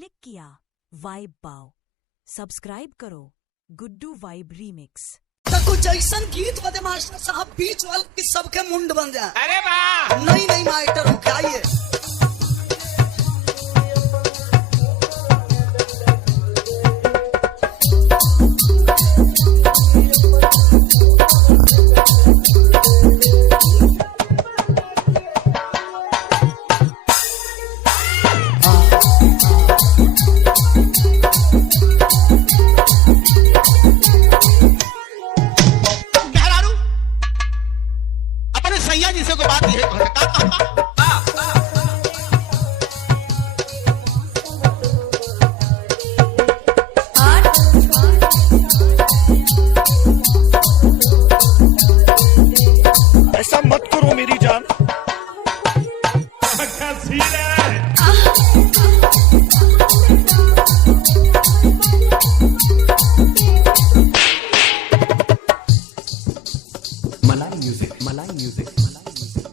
Click किया vibe पाओ। Subscribe करो गुड्डू वाइब रीमिक्स। तो कुछ ऐसा गीत बदे मास्टर साहब बीच वाल की सबके मुंड बन जाए। अरे वाह, नहीं नहीं मास्टर उठाइए। सैया जी से को बात है ऐसा मत करो मेरी जान। मलाई म्यूजिक, मलाई म्यूजिक, मलाई म्यूजिक।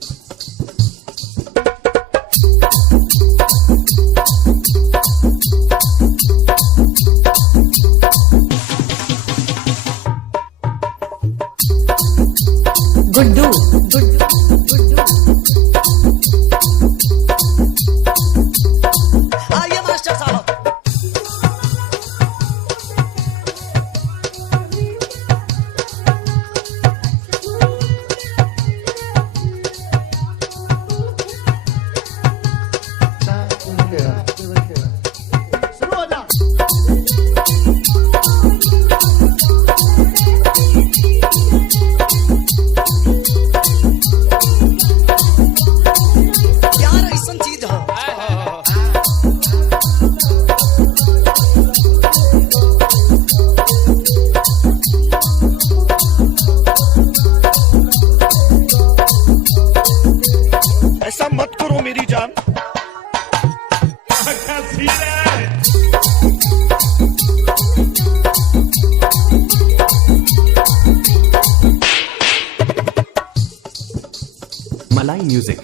गुड्डू गुड्डू आइए मास्टर साहब। यार ऐसा चीज हो ऐसा मत करो मेरी जान। मलाई म्यूजिक,